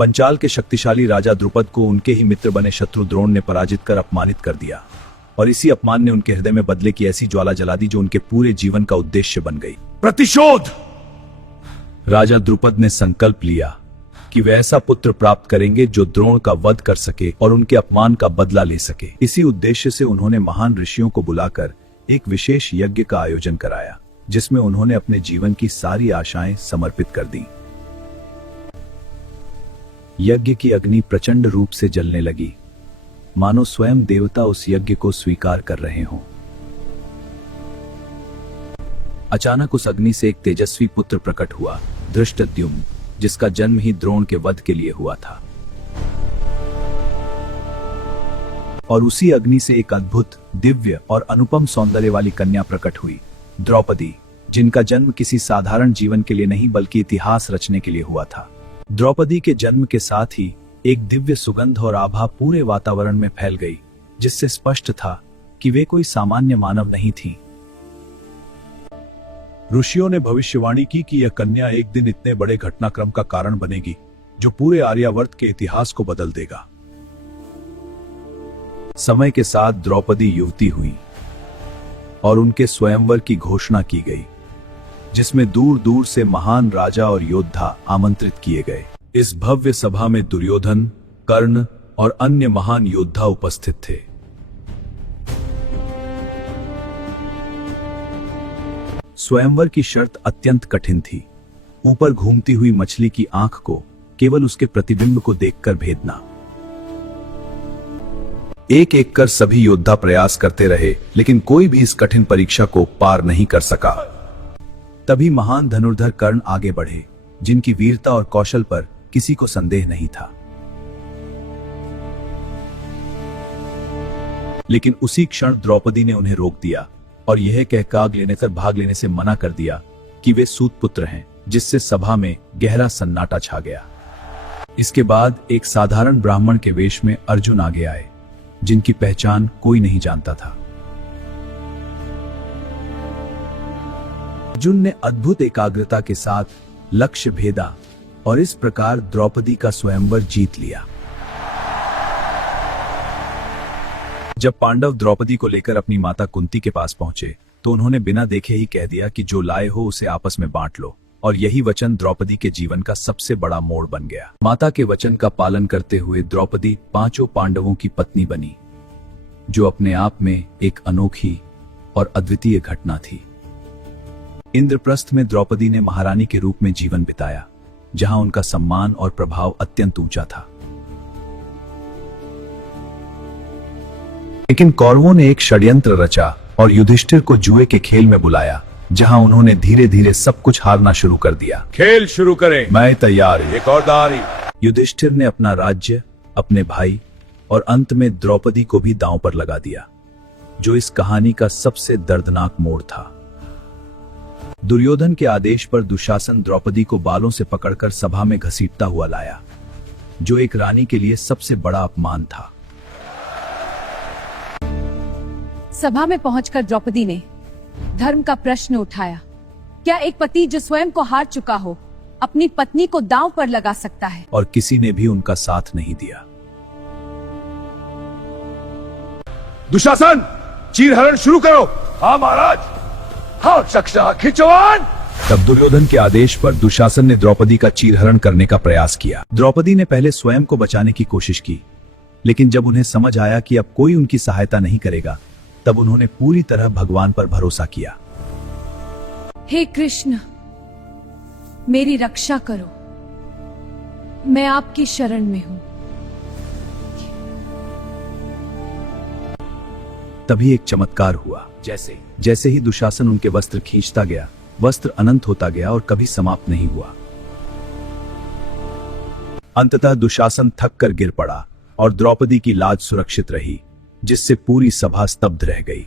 पंचाल के शक्तिशाली राजा द्रुपद को उनके ही मित्र बने शत्रु द्रोण ने पराजित कर अपमानित कर दिया, और इसी अपमान ने उनके हृदय में बदले की ऐसी ज्वाला जला दी जो उनके पूरे जीवन का उद्देश्य बन गई। प्रतिशोध। राजा द्रुपद ने संकल्प लिया कि वे ऐसा पुत्र प्राप्त करेंगे जो द्रोण का वध कर सके और उनके अपमान का बदला ले सके। इसी उद्देश्य से उन्होंने महान ऋषियों को बुलाकर एक विशेष यज्ञ का आयोजन कराया, जिसमें उन्होंने अपने जीवन की सारी आशाएं समर्पित कर दी। यज्ञ की अग्नि प्रचंड रूप से जलने लगी, मानो स्वयं देवता उस यज्ञ को स्वीकार कर रहे हों। अचानक उस अग्नि से एक तेजस्वी पुत्र प्रकट हुआ, धृष्टद्युम्न, जिसका जन्म ही द्रोण के वध के लिए हुआ था। और उसी अग्नि से एक अद्भुत, दिव्य और अनुपम सौंदर्य वाली कन्या प्रकट हुई, द्रौपदी, जिनका जन्म किसी साधारण जीवन के लिए नहीं बल्कि इतिहास रचने के लिए हुआ था। द्रौपदी के जन्म के साथ ही एक दिव्य सुगंध और आभा पूरे वातावरण में फैल गई, जिससे स्पष्ट था कि वे कोई सामान्य मानव नहीं थी। ऋषियों ने भविष्यवाणी की कि यह कन्या एक दिन इतने बड़े घटनाक्रम का कारण बनेगी जो पूरे आर्यावर्त के इतिहास को बदल देगा। समय के साथ द्रौपदी युवती हुई और उनके स्वयंवर की घोषणा की गई, जिसमें दूर दूर से महान राजा और योद्धा आमंत्रित किए गए। इस भव्य सभा में दुर्योधन, कर्ण और अन्य महान योद्धा उपस्थित थे। स्वयंवर की शर्त अत्यंत कठिन थी। ऊपर घूमती हुई मछली की आंख को केवल उसके प्रतिबिंब को देखकर भेदना। एक एक कर सभी योद्धा प्रयास करते रहे, लेकिन कोई भी इस कठिन परीक्षा को पार नहीं कर सका। तभी महान धनुर्धर कर्ण आगे बढ़े, जिनकी वीरता और कौशल पर किसी को संदेह नहीं था। लेकिन उसी क्षण द्रौपदी ने उन्हें रोक दिया और यह कहकर भाग लेने से मना कर दिया कि वे सूत पुत्र हैं, जिससे सभा में गहरा सन्नाटा छा गया। इसके बाद एक साधारण ब्राह्मण के वेश में अर्जुन आगे आए, जिनकी पहचान कोई नहीं जानता था। अर्जुन ने अद्भुत एकाग्रता के साथ लक्ष्य भेदा और इस प्रकार द्रौपदी का स्वयंवर जीत लिया। जब पांडव द्रौपदी को लेकर अपनी माता कुंती के पास पहुंचे तो उन्होंने बिना देखे ही कह दिया कि जो लाए हो उसे आपस में बांट लो, और यही वचन द्रौपदी के जीवन का सबसे बड़ा मोड़ बन गया। माता के वचन का पालन करते हुए द्रौपदी पांचों पांडवों की पत्नी बनी, जो अपने आप में एक अनोखी और अद्वितीय घटना थी। इंद्रप्रस्थ में द्रौपदी ने महारानी के रूप में जीवन बिताया, जहां उनका सम्मान और प्रभाव अत्यंत ऊंचा था। लेकिन कौरवों ने एक षड्यंत्र रचा और युधिष्ठिर को जुए के खेल में बुलाया, जहां उन्होंने धीरे धीरे सब कुछ हारना शुरू कर दिया। खेल शुरू करें। मैं तैयार हूं। एक और दारी। युधिष्ठिर ने अपना राज्य, अपने भाई और अंत में द्रौपदी को भी दांव पर लगा दिया, जो इस कहानी का सबसे दर्दनाक मोड़ था। दुर्योधन के आदेश पर दुशासन द्रौपदी को बालों से पकड़कर सभा में घसीटता हुआ लाया, जो एक रानी के लिए सबसे बड़ा अपमान था। सभा में पहुंचकर द्रौपदी ने धर्म का प्रश्न उठाया। क्या एक पति जो स्वयं को हार चुका हो अपनी पत्नी को दांव पर लगा सकता है? और किसी ने भी उनका साथ नहीं दिया। दुशासन, चीरहरण शुरू करो। हाँ महाराज। हाँ शख्सा खिंचवान। तब दुर्योधन के आदेश पर दुशासन ने द्रौपदी का चीरहरण करने का प्रयास किया। द्रौपदी ने पहले स्वयं को बचाने की कोशिश की, लेकिन जब उन्हें समझ आया कि अब कोई उनकी सहायता नहीं करेगा, तब उन्होंने पूरी तरह भगवान पर भरोसा किया। हे कृष्ण, मेरी रक्षा करो, मैं आपकी शरण में हूं। तभी एक चमत्कार हुआ। जैसे ही दुशासन उनके वस्त्र खींचता गया, वस्त्र अनंत होता गया और कभी समाप्त नहीं हुआ। अंततः दुशासन थक कर गिर पड़ा और द्रौपदी की लाज सुरक्षित रही, जिससे पूरी सभा स्तब्ध रह गई।